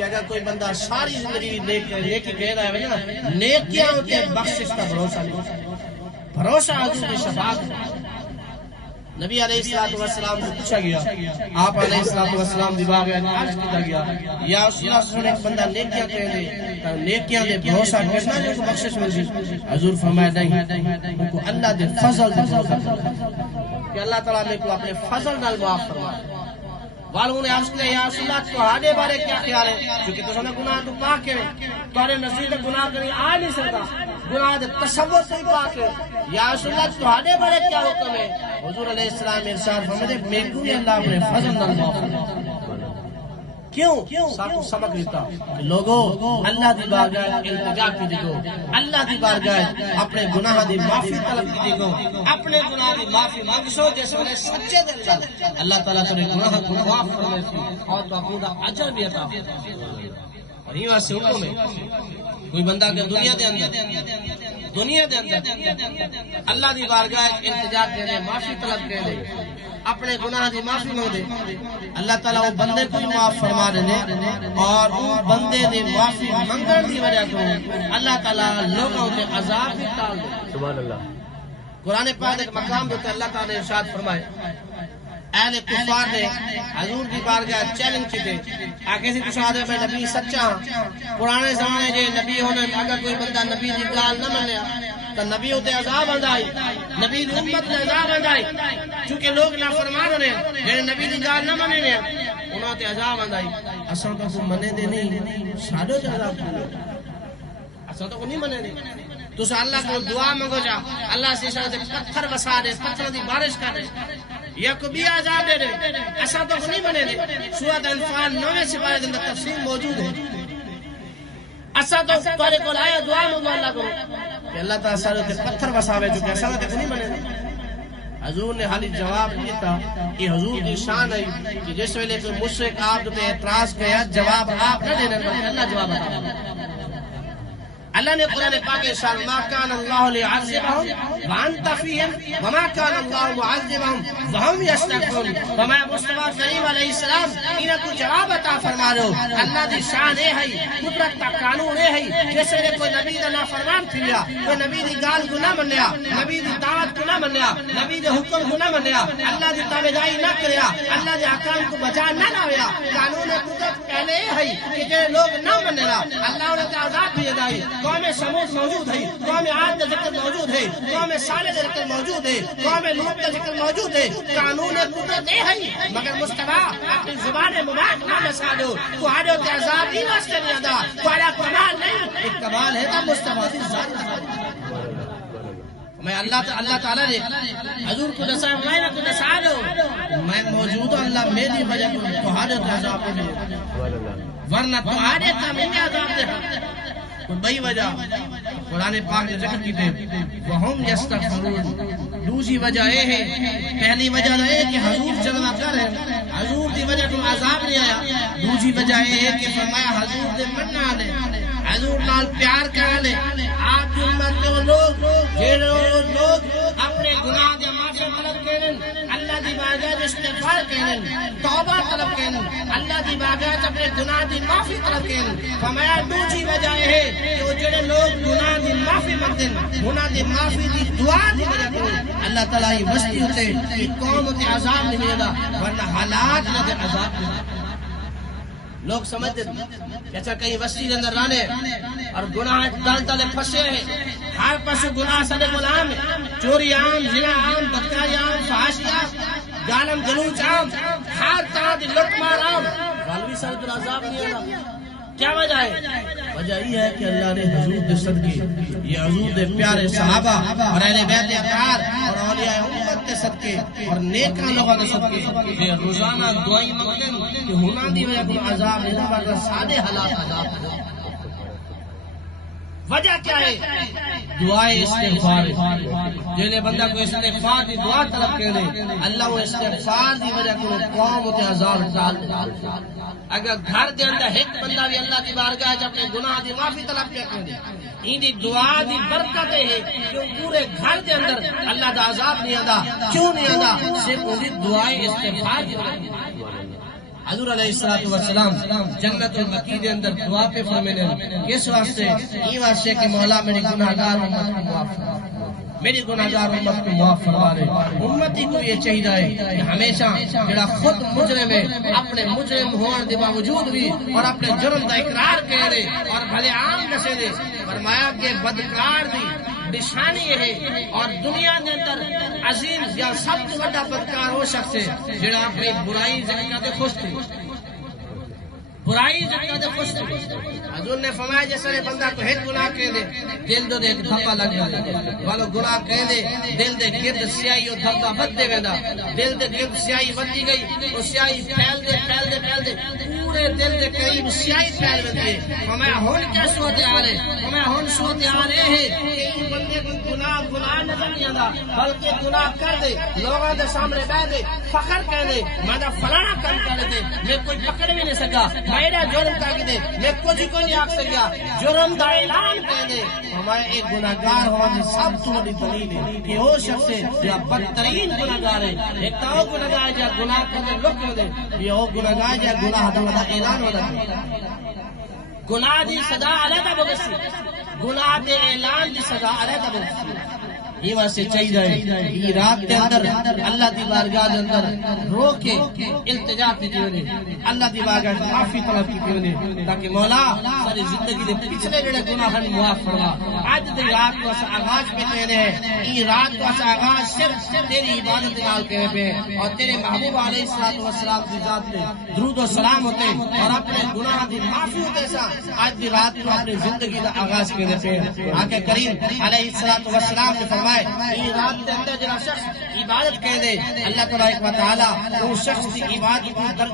کہ اگر کوئی بندہ ساری زندگی نیکی کہہ رہا ہے نا نیکیاں ہوتی ہیں بخشش کا بھروسہ نہیں بھروسہ حضور کی شفاعت نبی علیہ السلام سے پوچھا گیا آپ علیہ السلام دیبا گیا عرض کیا گیا یا رسول اللہ صلی اللہ علیہ وسلم ایک بندہ نیکیاں کہہ دے نیکیاں دے بھروسہ کرنا جو کو بخشش مل جی حضور فرمایا نہیں ان کو اللہ دے فضل دے کہ اللہ تعالیٰ نے کو اپنے فضل نال معاف فرمایا والوں نے عرض کیا یا رسول اللہ تمہارے بارے کیا خیال ہے کیونکہ تو نے گناہ تو پاک ہے تمہارے نزدیک گناہ کریں آ نہیں سکتا گناہ دے تصور سے پاک ہے یا رسول اللہ تمہارے بارے کیا حکم ہے حضور علیہ السلام ارشاد فرماتے میں کو اللہ اپنے فضل نال معاف فرمایا کیوں ساتھ سبق دیتا لوگوں اللہ دی بارگاہ التجا کی دیکھو اللہ دی بارگاہ اپنے گناہ دی معافی طلب کی دیکھو اپنے گناہ دی معافی مانگو جیسے انہیں سچے دل سے اللہ تعالیٰ تمہیں گناہ کو معاف کرنے سے اور تو اپنا اجر بھی عطا اور یہ واسطے حکم ہے کوئی بندہ کہ دنیا دے اندر اللہ دی بارگاہ التجا کرے معافی طلب کرے اپنے گناہ دی معافی مانگے اللہ تعالیٰ وہ بندے کو معاف فرما دے اور وہ بندے دی معافی منگن دی وجہ کو اللہ تعالیٰ لوگوں کے عذاب بھی ٹال دے سبحان اللہ قرآن پاک ایک مقام ہوتا ہے اللہ تعالیٰ نے ارشاد فرمائے اہل کفار نے حضور کی بارگاہ چیلنج کی تھے آگے سے کچھ آدھے میں نبی سچا پرانے زمانے کے نبی ہونے اگر کوئی بندہ نبی دی گال نہ منیا تو نبی ہوتے عذاب آندائی نبی دی امت نے عذاب آندائی چونکہ لوگ نافرمان ہیں جنہیں نبی دی گال نہ منے نے انہوں تے عذاب آندائی اصلا تو کو منے دے نہیں شادو تے عذاب دے اصلا تو کو نہیں منے دے تو سے اللہ کو دعا مانگو جا اللہ سے شاید پتھر وسا دے پتھر دی بارش کر دے یا کو بھی عذاب دے دے اصلا تو کو نہیں منے دے سورۃ انفال 9 سپارے کے اندر تفصیل موجود ہے اصلا تو تمہارے کو آیا دعا مانگو اللہ کو کہ اللہ تعالیٰ سارے تے پتھر وساوے جو کہ اصلا تو کو نہیں منے دے حضور نے حالی جواب دیتا کہ حضور کی شان ہے کہ جس ویلے کوئی مشرک آپ تے اعتراض کیا جواب آپ نہ دینے بلکہ اللہ جواب عطا اللہ نے قرآن پاک ارشاد ما کان اللہ لیعذبہم وانت فیہم وما کان اللہ معذبہم وہم یستغفرون فرمایا مصطفیٰ کریم علیہ السلام انہاں کو جواب عطا فرما رہو اللہ دی شان ہے قدرت کا قانون ہے جیسے کوئی نبی دا نافرمان تھیا کوئی نبی دی گال کو نہ منیا نبی دی دعوت کو نہ منیا نبی دے حکم کو نہ منیا اللہ دی تابعداری نہ کریا اللہ دے احکام کو بجا نہ لایا قانون قدرت پہلے ہے کہ جو لوگ نہ منیا اللہ انہیں عذاب بھی دائی قوم سمود موجود ہے قوم عاد کا ذکر موجود ہے قوم صالح کا ذکر موجود ہے قوم لوط کا ذکر موجود ہے قانون قدرت ہے مگر مصطفیٰ اپنی زبان مبارک نہ نسا دو تو آدھو کے عذاب ہی واسطے نہیں ادا تمہارا کمال نہیں ایک کمال ہے تو مصطفیٰ کی ذات میں اللہ تعالیٰ نے حضور کو نسا میں کو نسا دو میں موجود ہوں اللہ میری وجہ کو تمہارے عذاب دے ورنہ تمہارے کا میں عذاب دے بئی وجہ قرآن پاک نے ذکر کی تھے وہم یستغفرون دوسری وجہ یہ ہے پہلی وجہ یہ ہے کہ حضور جلوہ کر ہے حضور دی وجہ کو عذاب نہیں آیا دوسری وجہ یہ ہے کہ فرمایا حضور دے مننا لے حضور نال پیار کرنے آپ کی امت کے لوگ اپنے گناہ دے معافی طلب کریں اللہ دی بارگاہ استغفار کریں توبہ طلب کریں اللہ دی بارگاہ اپنے گناہ دی معافی طلب کریں فرمایا دوسری وجہ یہ ہے کہ وہ جڑے لوگ گناہ دی معافی مانگتے ہیں گناہ دی معافی دی دعا دی وجہ سے اللہ تعالیٰ یہ وستی ہوتے کہ قوم تے عذاب نہیں ملے گا ورنہ حالات نہ دے عذاب لوگ سمجھتے کہ اچھا کہیں وستی کے اندر رانے اور گناہ ڈال تلے پھنسے ہیں ہر پاس گناہ سارے غلام چوری عام زنا عام بدکاری عام فحاشی عام گالم گلوچ عام ہر طرح کی لوٹ مار عام غالبی سارے پر عذاب نہیں آتا کیا وجہ ہے وجہ یہ ہے کہ اللہ نے حضور دے صدقے یہ حضور دے پیارے صحابہ اور اہل بیت اطہار اور اولیاء امت کے صدقے اور نیکاں لوگوں کے صدقے یہ روزانہ دعائیں مانگتے ہیں کہ ہونا دی وجہ کو عذاب نہیں مگر سادے حالات عذاب وجہ کیا ہے دعائے استغفار جنہیں بندہ کو استغفار دی دعا طلب کرنے اللہ وہ استغفار دی وجہ کو قوم تے عذاب ڈال اگر گھر دے اندر ایک بندہ بھی اللہ کی بارگاہ جب اپنے گناہ دی معافی طلب کرنے ان دی دعا دی برکت ہے کہ پورے گھر دے اندر اللہ دا عذاب نہیں آتا کیوں نہیں آتا صرف ان دی دعائے استغفار دی حضور علیہ الصلوۃ والسلام جنت المکی دے اندر دعا پہ فرمانے کس واسطے ای واسطے کہ مولا میری گناہگار امت کو معاف فرما، میری گناہگار امت کو معاف فرما دے۔ امتی کو یہ چاہیے کہ ہمیشہ جڑا خود مجرم ہے اپنے مجرم ہونے کے باوجود بھی اور اپنے جرم کا اقرار کرے اور بھلے عام دسے دے۔ فرمایا کہ بدکار دی نشانی ہے اور دنیا کے اندر عظیم یا سب سے بڑا بدکار وہ شخص ہے جڑا اپنی برائی سے خوش تھی، برائی سے خوش تھی۔ حضور نے فرمایا جیسے بندہ کو ایک گناہ کہہ دے دل دے ایک دھپا لگ جائے، والو گناہ کہہ دے دل دے گرد سیاہی اور دھپا بد دے ویندا، دل دے گرد سیاہی بدی گئی اور سیاہی پھیل دے پورے دل دے قریب سیاہی پھیل ویندی ہے۔ فرمایا ہن کیا صورت حال ہے؟ فرمایا ہن صورت حال یہ ہے کہ بندے کو گناہ نظر نہیں آتا، بلکہ گناہ کر دے لوگوں کے سامنے بیٹھ دے فخر کہہ دے میں فلانا کام کر دے میں کوئی پکڑ بھی نہیں سکا، میرا جرم کر دے میں کچھ کو نہیں آکھ سکیا، جرم دا اعلان کہہ دے۔ ہمارے ایک گناہگار ہونے سب سے بڑی دلیل ہے کہ وہ شخص ہے جو بدترین گناہگار ہے۔ ایک تو وہ گناہگار جو گناہ کرنے لوگ کر دے، یہ وہ گناہگار جو گناہ دا اعلان ہو رہا ہے۔ گناہ دی سزا علیحدہ بگسی، گناہ دے اعلان دی سزا علیحدہ بگسی۔ یہ واسطے چاہیے یہ رات کے اندر اللہ دی بارگاہ کے اندر رو کے التجا کی دیونے، اللہ دی بارگاہ معافی طلب کی دیونے تاکہ مولا ساری زندگی دے پچھلے جڑے گناہ ہیں معاف فرما۔ آج دی رات کو اس آغاز پہ کہنے ہیں، یہ رات کو اس آغاز صرف تیری عبادت نال کہنے پہ اور تیرے محبوب علیہ الصلوۃ والسلام کی ذات پہ درود و سلام ہوتے اور اپنے گناہ دی معافی ہوتے سا آج دی رات کو اپنی زندگی کا آغاز کہنے پہ آقا کریم علیہ الصلوۃ والسلام نے فرمایا یہ رات کے اندر جڑا شخص عبادت کہہ دے اللہ تبارک و تعالی وہ شخص کی عبادت